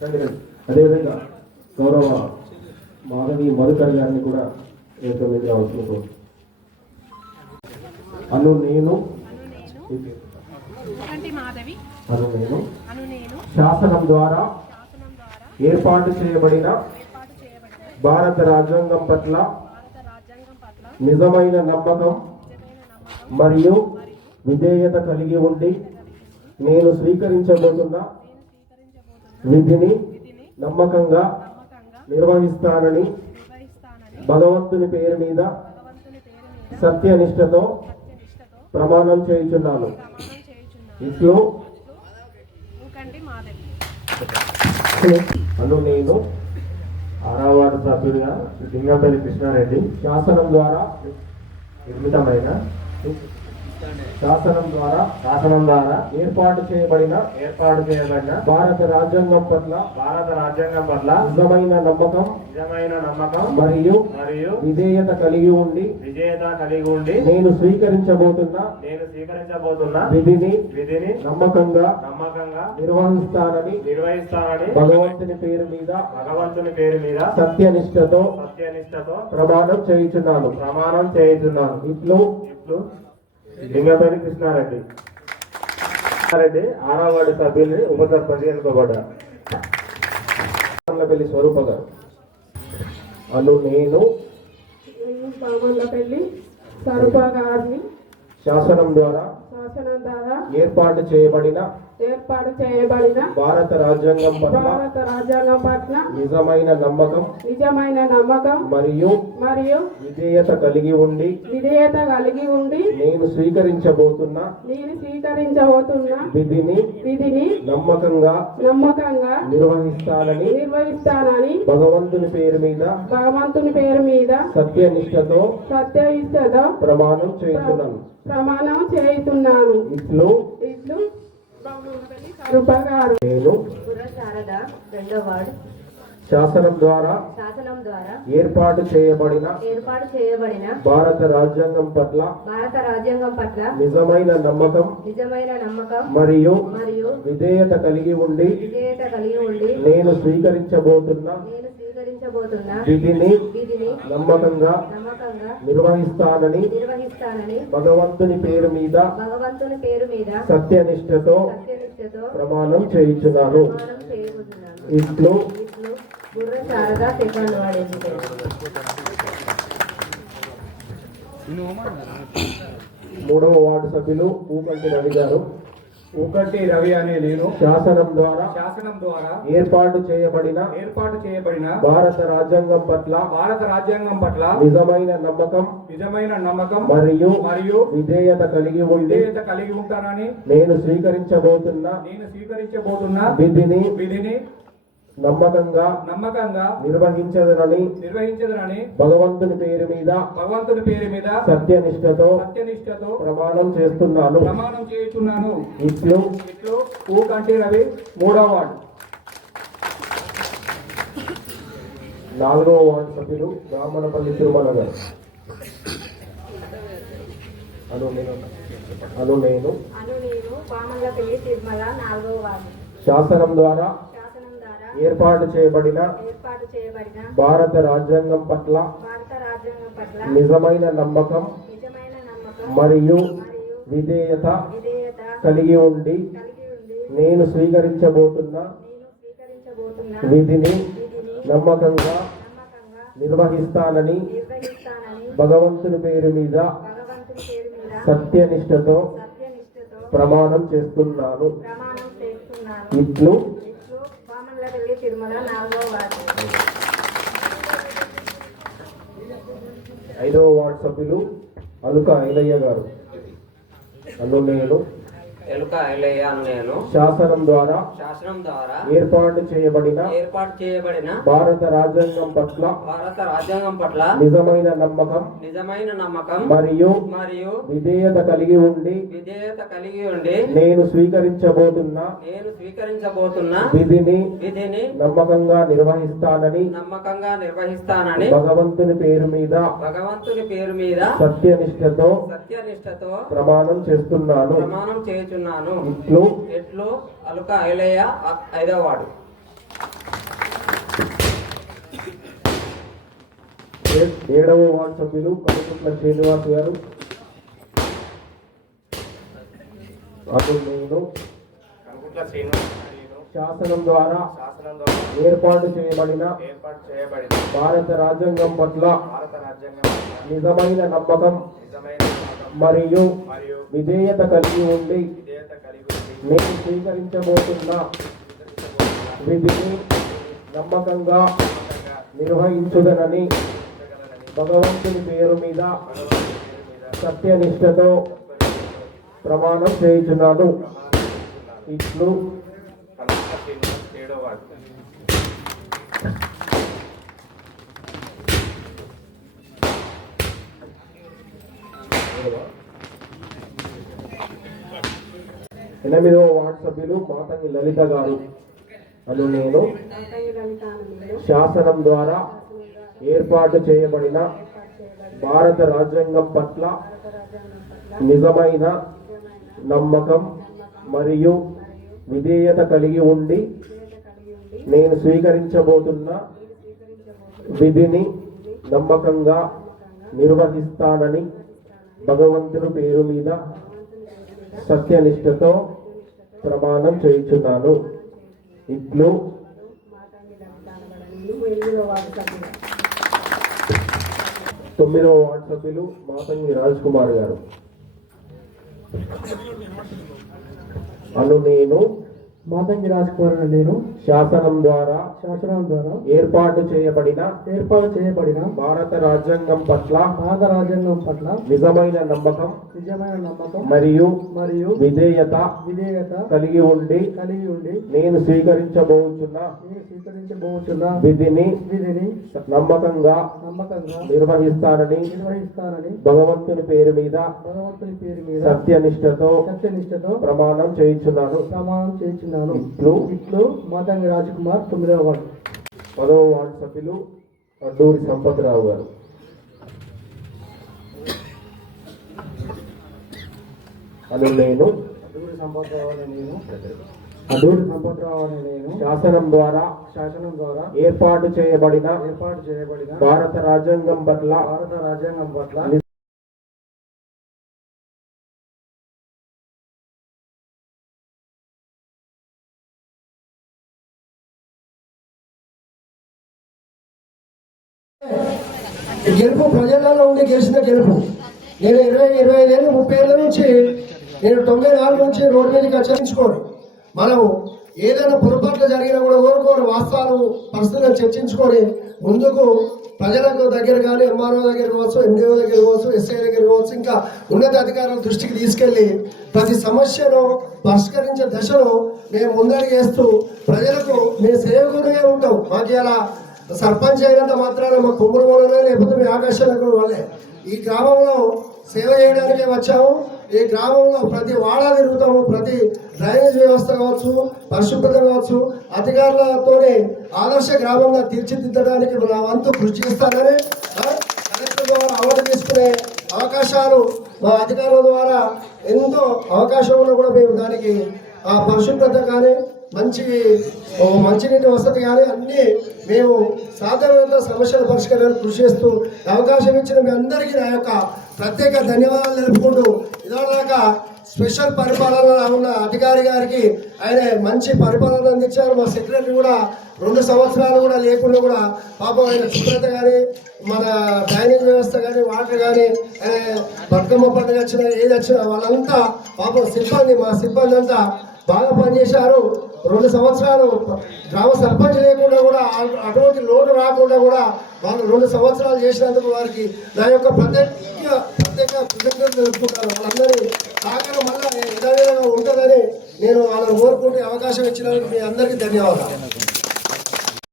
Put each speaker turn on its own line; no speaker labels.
అదేవిధంగా గౌరవ మాధవి మధుకర్ గారిని కూడా ఏదో మీద కోరు. అను నేను. అను నేను. శాసనం ద్వారా ఏర్పాటు చేయబడిన భారత రాజ్యాంగం పట్ల నిజమైన నమ్మకం మరియు విధేయత కలిగి ఉండి నేను స్వీకరించబోతున్న విధిని నమ్మకంగా నిర్వహిస్తానని భగవంతుని పేరు మీద సత్యనిష్టతో ప్రమాణం చేయుచున్నాను. ఇట్లు అను నేను ఆరావార్డు సభ్యుడిగా లింగంపల్లి కృష్ణారెడ్డి శాసనం ద్వారా నిర్మితమైన శాసనం ద్వారా శాసనం ద్వారా ఏర్పాటు చేయబడిన ఏర్పాటు చేయబడిన భారత రాజ్యాంగం పట్ల భారత రాజ్యాంగం పట్ల నిజమైన నమ్మకం నిజమైన నమ్మకం మరియు మరియు విధేయత కలిగి ఉండి విధేయత కలిగి ఉండి నేను స్వీకరించబోతున్న నేను స్వీకరించబోతున్న విధిని విధిని నమ్మకంగా నమ్మకంగా నిర్వహిస్తానని నిర్వహిస్తానని భగవంతుని పేరు మీద భగవంతుని పేరు మీద సత్యనిష్టతో సత్యనిష్టతో ప్రమాణం చేయుచున్నాను. ప్రమాణం చేయుచున్నాను. ఇట్లు ఇట్లు లింగపల్లి కృష్ణారెడ్డి. కృష్ణారెడ్డి ఆరో వార్డు సభ్యుల్ని ఉప సర్పంచ్ ఎన్నుకోబడ్డారు పెళ్ళి స్వరూప గారు. అను నేను.
బామల్లపల్లి స్వరూప గారిని
శాసనం ద్వారా
శాసనం ద్వారా
ఏర్పాటు చేయబడిన
ఏర్పాటు చేయబడిన
భారత రాజ్యాంగం పట్ల
భారత రాజ్యాంగం పట్ల
నిజమైన నమ్మకం
నిజమైన నమ్మకం
మరియు
మరియు
విధేయత కలిగి ఉండి
విధేయత కలిగి ఉండి
నేను స్వీకరించబోతున్న
నేను స్వీకరించబోతున్న
విధిని
విధిని
నమ్మకంగా
నమ్మకంగా
నిర్వహిస్తానని
నిర్వహిస్తానని
భగవంతుని పేరు మీద
భగవంతుని పేరు మీద
సత్యనిష్టతో
సత్యయిష్టతో
ప్రమాణం చేస్తున్నాను
ప్రమాణం చేయుతున్నాను
ఇట్లు
ఇట్లు బామల్లపల్లి స్వరూప గారు
నేను శాసనం ద్వారా
శాసనం ద్వారా
ఏర్పాటు చేయబడిన
ఏర్పాటు చేయబడిన
భారత రాజ్యాంగం పట్ల
భారత రాజ్యాంగం పట్ల
నిజమైన నమ్మకం
నిజమైన నమ్మకం
మరియు
మరియు
విధేయత కలిగి ఉండి
విధేయత కలిగి ఉండి
నేను స్వీకరించబోతున్న
నేను స్వీకరించబోతున్న
విధిని
విధిని
నమ్మకంగా
నమ్మకంగా
నిర్వహిస్తానని
నిర్వహిస్తానని
భగవంతుని పేరు మీద
భగవంతుని పేరు మీద
సత్యనిష్టతో
సత్యనిష్టతో
ప్రమాణం చేయించున్నాను ఇట్లు మూడవ వార్డు సభ్యులు ఊకంటి రవి గారు.
ఊకంటి రవి అనే నేను
శాసనం ద్వారా
శాసనం ద్వారా
ఏర్పాటు చేయబడిన
ఏర్పాటు చేయబడిన
భారత రాజ్యాంగం పట్ల
భారత రాజ్యాంగం పట్ల
నిజమైన నమ్మకం
నిజమైన నమ్మకం
మరియు
మరియు
విధేయత కలిగి ఉండి
విధేయత కలిగి ఉంటానని
నేను స్వీకరించబోతున్న
నేను స్వీకరించబోతున్న
విధిని
విధిని
నమ్మకంగా
నమ్మకంగా
నిర్వహించదనని
నిర్వహించదనని
భగవంతుని పేరు మీద
భగవంతుని పేరు మీద
సత్యనిష్టతో
సత్యనిష్టతో
ప్రమాణం చేస్తున్నాను.
ప్రమాణం చేయుచున్నాను.
ఇట్లు
ఇట్లు ఊకంటి రవి మూడవ వార్డు
నాలుగవ వార్డు సభ్యులు బ్రాహ్మణపల్లి తిరుమల గారు అను నేను. అను నేను శాసనం ద్వారా ఏర్పాటు చేయబడిన
ఏర్పాటు చేయబడిన
భారత రాజ్యాంగం పట్ల
భారత రాజ్యాంగం పట్ల
నిజమైన నమ్మకం
నిజమైన నమ్మకం
మరియు విధేయత
విధేయత
కలిగి ఉండి నేను స్వీకరించబోతున్న
నేను స్వీకరించబోతున్న
విధిని నమ్మకంగా నిర్వహిస్తానని భగవంతుని పేరు మీద సత్యనిష్టతో ప్రమాణం చేస్తున్నాను. ఇట్లు
తిరుమల నాలుగో వార్డు.
ఐదవ వార్డు సభ్యులు అలుక ఐలయ్య గారు అన్ను నేను
ఎలుక ఎలయ్య అను నేను.
శాసనం ద్వారా
శాసనం ద్వారా
ఏర్పాటు చేయబడిన
ఏర్పాటు చేయబడిన
భారత రాజ్యాంగం పట్ల
భారత రాజ్యాంగం పట్ల
నిజమైన నమ్మకం
నిజమైన నమ్మకం
మరియు
మరియు
విధేయత కలిగి ఉండి
విధేయత కలిగి ఉండి
నేను స్వీకరించబోతున్న
నేను స్వీకరించబోతున్న
విధిని
విధిని
నమ్మకంగా నిర్వహిస్తానని
నమ్మకంగా నిర్వహిస్తానని
భగవంతుని పేరు మీద
భగవంతుని పేరు మీద
సత్యనిష్టతో
సత్యనిష్టతో
ప్రమాణం చేస్తున్నాను.
ప్రమాణం
చేస్తున్నాను
ఎట్లు అలుక ఐలయ్య
ఏడవ వార్డు సభ్యులు కనుకుట్ల శ్రీనివాస్ గారు.
శ్రీనివాస్
శాసనం ద్వారా ఏర్పాటు చేయబడిన భారత రాజ్యాంగం పట్ల నిజమైన నమ్మకం మరియు విధేయత కలిగి ఉండి
విధేయత కలిగి ఉండి
నేను స్వీకరించబోతున్న విధిని నమ్మకంగా నిర్వహించుదనని భగవంతుని పేరు మీద సత్యనిష్టతో ప్రమాణం
చేస్తున్నాను.
ఇట్లు ఎనిమిదవ వార్డు సభ్యులు మాతంగి లలిత గారు. అని నేను. శాసనం ద్వారా ఏర్పాటు చేయబడిన భారత రాజ్యాంగం పట్ల నిజమైన నమ్మకం మరియు విధేయత కలిగి
కలిగి ఉండి
నేను స్వీకరించబోతున్న విధిని నమ్మకంగా నిర్వహిస్తానని భగవంతుని పేరు మీద సత్యనిష్టతో ప్రమాణం చేయించున్నాను. ఇట్లు తొమ్మిదవ వార్డు సభ్యులు మాతంగి రాజ్ కుమార్ గారు. అను నేను
మాతంగి రాజకుమార్ నేను.
శాసనం ద్వారా
శాసనం ద్వారా
ఏర్పాటు చేయబడిన
ఏర్పాటు చేయబడిన
భారత రాజ్యాంగం పట్ల
భారత రాజ్యాంగం పట్ల
నిజమైన నమ్మకం
నిజమైన నమ్మకం
మరియు
మరియు
విధేయత
విధేయత
కలిగి ఉండి
కలిగి ఉండి
నేను స్వీకరించబోతున్న
నేను స్వీకరించబోతున్న
విధిని
విధిని
నమ్మకంగా
నమ్మకంగా
నిర్వహిస్తానని
నిర్వహిస్తానని
భగవంతుని పేరు మీద
భగవంతుని పేరు మీద
సత్యనిష్టతో
సత్యనిష్టతో
ప్రమాణం చేయించున్నాను.
ప్రమాణం చేయించున్నాను.
ఇట్లు
ఇట్లు మాతంగి రాజకుమార్ తొమ్మిదవ వార్డు.
పదవ వార్డు సభ్యులు అడ్డూరి సంపత్రావు గారు. అను నేను.
అడూరి సంపత్రావు అనే నేను. అడూరి సంపత్రావు అనే నేను.
శాసనం ద్వారా
శాసనం ద్వారా
ఏర్పాటు చేయబడిన
ఏర్పాటు చేయబడిన
భారత రాజ్యాంగం పట్ల
భారత రాజ్యాంగం పట్ల
గెలుపు ప్రజలలో ఉండి గెలిచిన గెలుపు. నేను ఇరవై ఇరవై ఐదు ఏళ్ళు ముప్పై ఏళ్ళ నుంచి నేను తొంభై నాలుగు నుంచి రోడ్డు మీదకి చర్చించుకోను మనం ఏదైనా పొరపాట్లు జరిగినా కూడా కోరుకోని వాస్తవాలు పరిస్థితులను చర్చించుకొని ముందుకు ప్రజలకు దగ్గర కానీ ఎంఆర్ఓ దగ్గర కావచ్చు ఎండిఓ దగ్గర కావచ్చు ఎస్ఐ దగ్గర కావచ్చు ఇంకా ఉన్నత అధికారుల దృష్టికి తీసుకెళ్ళి ప్రతి సమస్యను పరిష్కరించే దశలో మేము ముందడుగేస్తూ ప్రజలకు మేము సేవకులుగా ఉంటాం. మాకు ఇలా సర్పంచ్ అయినంత మాత్రాన మా కుమ్మడి వల్లనే లేకపోతే మీ ఆకాశాలకు వల్లే ఈ గ్రామంలో సేవ చేయడానికే వచ్చాము. ఈ గ్రామంలో ప్రతి వాడ తిరుగుతాము ప్రతి డ్రైనేజ్ వ్యవస్థ కావచ్చు పరిశుభ్రత కావచ్చు అధికారులతోనే ఆదర్శ గ్రామంగా తీర్చిదిద్దడానికి నా వంతు కృషి చేస్తానని కలెక్టర్ ద్వారా అవార్డు తీసుకునే అవకాశాలు మా అధికారుల ద్వారా ఎంతో అవకాశంలో కూడా మేము దానికి ఆ పరిశుభ్రత కానీ మంచి మంచినీటి వసతి కానీ అన్నీ మేము సాధారణంగా సమస్యల పరిష్కారానికి కృషి చేస్తూ అవకాశం ఇచ్చిన మీ అందరికీ నా యొక్క ప్రత్యేక ధన్యవాదాలు తెలుపుకుంటూ ఇదాకా స్పెషల్ పరిపాలన ఉన్న అధికారి గారికి ఆయన మంచి పరిపాలన అందించారు. మా సెక్రటరీ కూడా రెండు సంవత్సరాలు కూడా లేకుండా కూడా పాపం ఆయన శుభ్రత కానీ మన డ్రైనేజ్ వ్యవస్థ కానీ వాటర్ కానీ బతుకమ్మ పండుగ వచ్చినా ఏది వచ్చినా వాళ్ళంతా పాపం సిబ్బంది మా సిబ్బంది అంతా బాగా పనిచేశారు. రెండు సంవత్సరాలు గ్రామ సర్పంచ్ లేకుండా కూడా అటువంటి లోటు రాకుండా కూడా వాళ్ళు రెండు సంవత్సరాలు చేసినందుకు వారికి నా యొక్క ప్రత్యేక ప్రత్యేక కృతజ్ఞతలు తెలుపుకుంటాను. వాళ్ళందరి సహకారం మళ్ళీ యథావిధంగా ఉంటుందని నేను వాళ్ళని కోరుకుంటే అవకాశం ఇచ్చినందుకు మీ అందరికీ ధన్యవాదాలు.